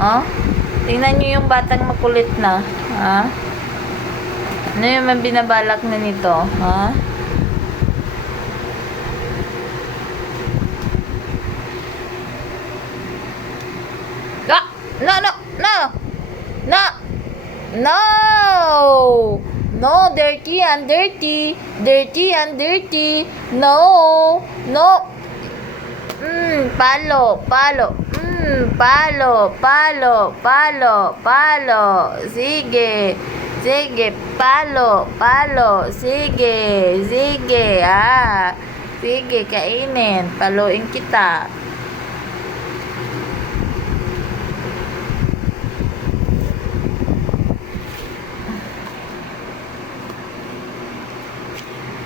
Oh? Tingnan nyo yung batang makulit na. Ha? Ano yung binabalak na nito? Ha? Ah! No, no, no! No! No! No, dirty and dirty. Dirty and dirty. No! No! Palo, palo. Mm, palo, palo, palo, palo. Sige. Sige, palo, palo. Sige, sige, ah. Sige, kainin. Paluin kita.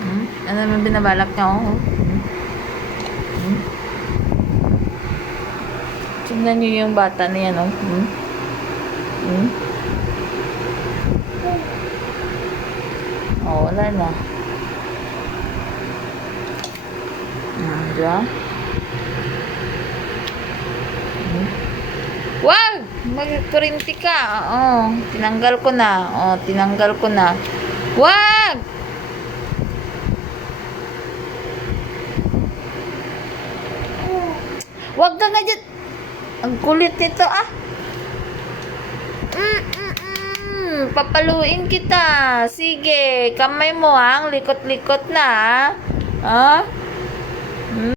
Hmm? Ano naman binabalak niya ako? Hmm? Hmm? Tignan niyo yung bata na yan, oh. Hmm? Hmm? Oh, wala na. Hmm, di ba? Hmm? Wag! Magkurinti ka. Oo. Tinanggal ko na. Oo, tinanggal ko na. Wag! Wag ka nga dyan. Ang kulit nito ah. Mm, mm, mm. Papaluin kita. Sige, kamay mo ha. Ang likot-likot na ha. Ah?